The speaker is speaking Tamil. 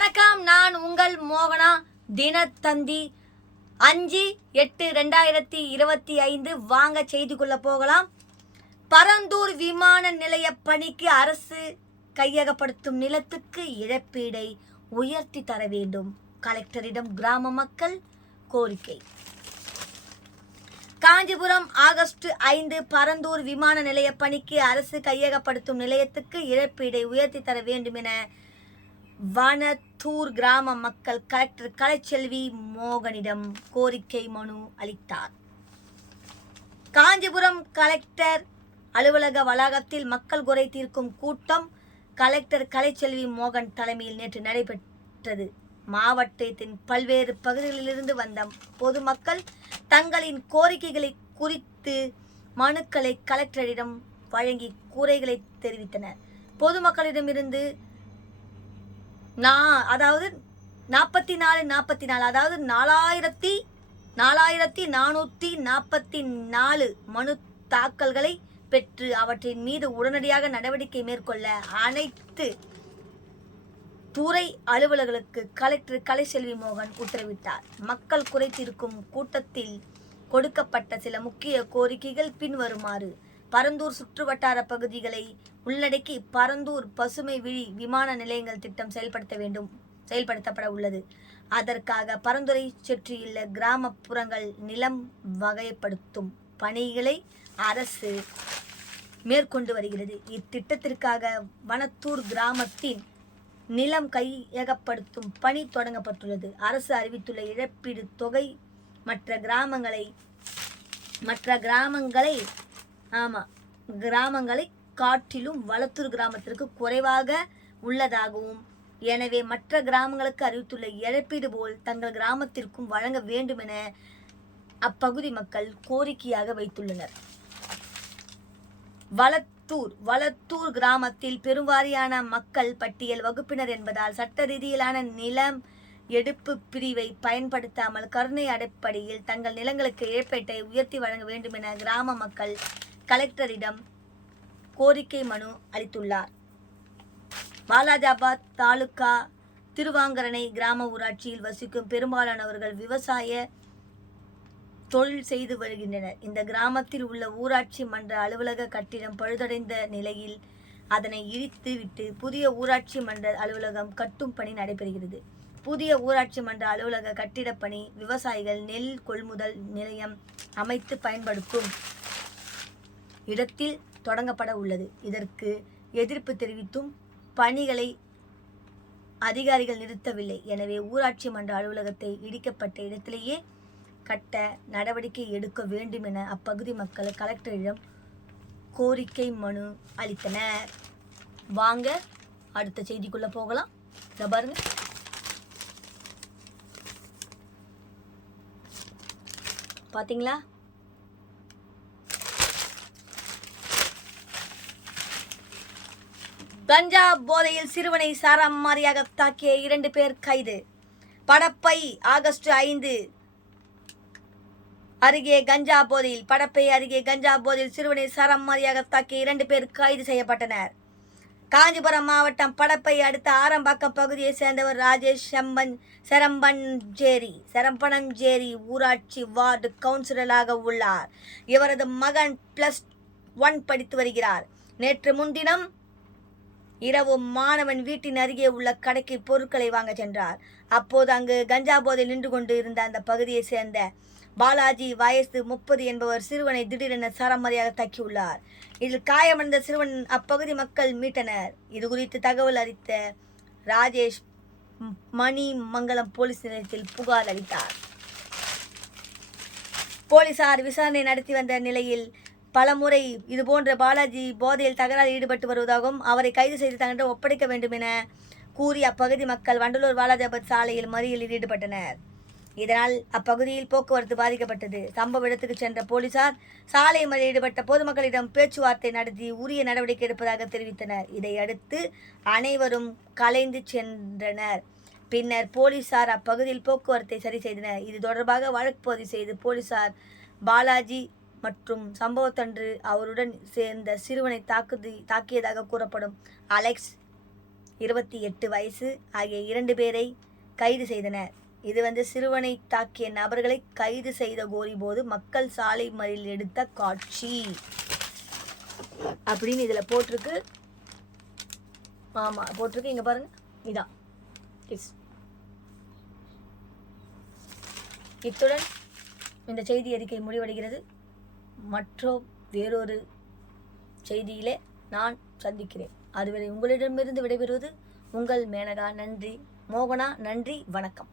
வணக்கம், நான் உங்கள் மோகனா. தினத்தந்தி 5/8/2025. வாங்க செய்திக்குள்ள போகலாம். பரந்தூர் விமான நிலைய பணிக்கு அரசு கையகப்படுத்தும் நிலத்துக்கு இழப்பீடை உயர்த்தி தர வேண்டும். கலெக்டரிடம் கிராம மக்கள் கோரிக்கை. காஞ்சிபுரம் ஆகஸ்ட் 5. பரந்தூர் விமான நிலைய பணிக்கு அரசு கையகப்படுத்தும் நிலையத்துக்கு இழப்பீடை உயர்த்தி தர வேண்டும் என வனத்தூர் கிராம மக்கள் கலெக்டர் கலைச்செல்வி மோகனிடம் கோரிக்கை மனு அளித்தார். காஞ்சிபுரம் கலெக்டர் அலுவலக வளாகத்தில் மக்கள் குறை தீர்க்கும் கூட்டம் கலெக்டர் கலைச்செல்வி மோகன் தலைமையில் நேற்று நடைபெற்றது. மாவட்டத்தின் பல்வேறு பகுதிகளிலிருந்து வந்த பொதுமக்கள் தங்களின் கோரிக்கைகளை குறித்து மனுக்களை கலெக்டரிடம் வழங்கி குறைகளை தெரிவித்தனர். பொதுமக்களிடமிருந்து 44 அதாவது 4444 மனு தாக்கல்களை பெற்று அவற்றின் மீது உடனடியாக நடவடிக்கை மேற்கொள்ள அனைத்து துறை அலுவலர்களுக்கு கலெக்டர் கலைச்செல்வி மோகன் உத்தரவிட்டார். மக்கள் குறை தீர்க்கும் கூட்டத்தில் கொடுக்கப்பட்ட சில முக்கிய கோரிக்கைகள் பின்வருமாறு. பரந்தூர் சுற்றுவட்டார பகுதிகளை உள்ளடக்கி பரந்தூர் பசுமை விழி விமான நிலையங்கள் திட்டம் செயல்படுத்தப்பட உள்ளது. அதற்காக பரந்துரை சுற்றியுள்ள கிராமப்புறங்கள் நிலம் வகைப்படுத்தும் பணிகளை அரசு மேற்கொண்டு வருகிறது. இத்திட்டத்திற்காக வனத்தூர் கிராமத்தின் நிலம் கையகப்படுத்தும் பணி தொடங்கப்பட்டுள்ளது. அரசு அறிவித்துள்ள இழப்பீடு தொகை மற்ற கிராமங்களை காட்டிலும் வளத்தூர் கிராமத்திற்கு குறைவாக உள்ளதாகவும், எனவே மற்ற கிராமங்களுக்கு அறிவித்துள்ள இழப்பீடு போல் தங்கள் கிராமத்திற்கும் வழங்க வேண்டும் என அப்பகுதி மக்கள் கோரிக்கையாக வைத்துள்ளனர். வளத்தூர் கிராமத்தில் பெருவாரியான மக்கள் பட்டியல் வகுப்பினர் என்பதால் சட்ட ரீதியிலான நிலம் எடுப்பு பிரிவை பயன்படுத்தாமல் கருணை அடிப்படையில் தங்கள் நிலங்களுக்கு இழப்பீட்டை உயர்த்தி வழங்க வேண்டும் என கிராம மக்கள் கலெக்டரிடம் கோரிக்கை மனு அளித்துள்ளார். வாலாஜாபாத் தாலுகா திருவாங்கரணை கிராம ஊராட்சியில் வசிக்கும் பெரும்பாலானவர்கள் விவசாய தொழில் செய்து வருகின்றனர். இந்த கிராமத்தில் உள்ள ஊராட்சி மன்ற அலுவலக கட்டிடம் பழுதடைந்த நிலையில் அதனை இடித்து விட்டு புதிய ஊராட்சி மன்ற அலுவலகம் கட்டும் பணி நடைபெறுகிறது. புதிய ஊராட்சி மன்ற அலுவலக கட்டிடப் பணி விவசாயிகள் நெல் கொள்முதல் நிலையம் அமைத்து பயன்படுத்தும் இடத்தில் தொடங்கப்பட உள்ளது. இதற்கு எதிர்ப்பு தெரிவித்தும் பணிகளை அதிகாரிகள் நிறுத்தவில்லை. எனவே ஊராட்சி மன்ற அலுவலகத்தை இடிக்கப்பட்ட இடத்திலேயே கட்ட நடவடிக்கை எடுக்க வேண்டும் என அப்பகுதி மக்கள் கலெக்டரிடம் கோரிக்கை மனு அளித்தனர். வாங்க அடுத்த செய்திக்குள்ள போகலாம். பாருங்க, பாத்தீங்களா? கஞ்சா போதையில் சிறுவனை சரமாரியாக தாக்கிய 2 பேர் கைது. படப்பை ஆகஸ்ட் 5 அருகே கஞ்சா போதையில் சிறுவனை சரமாரியாக தாக்கிய 2 பேர் கைது செய்யப்பட்டனர். காஞ்சிபுரம் மாவட்டம் படப்பை அடுத்த ஆரம்பாக்கம் பகுதியை சேர்ந்தவர் ராஜேஷ் செரம்பனஞ்சேரி ஊராட்சி வார்டு கவுன்சிலராக உள்ளார். இவரது மகன் +1 படித்து வருகிறார். நேற்று முன்தினம் இரவு மாணவன் வீட்டின் அருகே உள்ள கடைக்கு பொருட்களை வாங்க சென்றார். அப்போது அங்கு கஞ்சா போதையில் நின்று கொண்டு இருந்த அந்த பகுதியை சேர்ந்த பாலாஜி வயசு 30 என்பவர் சிறுவனை திடீரென சரமாரியாக தாக்கியுள்ளார். இதில் காயமடைந்த சிறுவன் அப்பகுதி மக்கள் மீட்டனர். இது குறித்து தகவல் அறித்த ராஜேஷ் மணிமங்கலம் போலீஸ் நிலையத்தில் புகார் அளித்தார். போலீசார் விசாரணை நடத்தி வந்த நிலையில் பலமுறை இதுபோன்ற பாலாஜி போதையில் தகராறில் ஈடுபட்டு வருவதாகவும் அவரை கைது செய்து தங்களிடம் ஒப்படைக்க வேண்டும் என கூறி அப்பகுதி மக்கள் வண்டலூர் வாலாஜாபாத் சாலையில் மறியலில் ஈடுபட்டனர். இதனால் அப்பகுதியில் போக்குவரத்து பாதிக்கப்பட்டது. சம்பவ இடத்துக்கு சென்ற போலீசார் சாலை மறியலில் ஈடுபட்ட பொதுமக்களிடம் பேச்சுவார்த்தை நடத்தி உரிய நடவடிக்கை எடுப்பதாக தெரிவித்தனர். இதையடுத்து அனைவரும் கலைந்து சென்றனர். பின்னர் போலீசார் அப்பகுதியில் போக்குவரத்தை சரி செய்தனர். இது தொடர்பாக வழக்கு பதிவு செய்து போலீசார் பாலாஜி மற்றும் சம்பவத்தன்று அவருடன் சேர்ந்த சிறுவனை தாக்கியதாக கூறப்படும் அலெக்ஸ் 28 வயசு ஆகிய 2 பேரை கைது செய்தனர். இது சிறுவனை தாக்கிய நபர்களை கைது செய்த கோரி போது மக்கள் சாலை மறியல் எடுத்த காட்சி அப்படின்னு இதில் போட்டிருக்கு. ஆமாம் போட்டிருக்கு, இங்கே பாருங்கள், இதான் இத்துடன் இந்த செய்தி அறிக்கை முடிவடைகிறது. வேறொரு செய்தியிலே நான் சந்திக்கிறேன். அதுவரை உங்களிடமிருந்து விடைபெறுவது உங்கள் மேனகா. நன்றி மோகனா. நன்றி, வணக்கம்.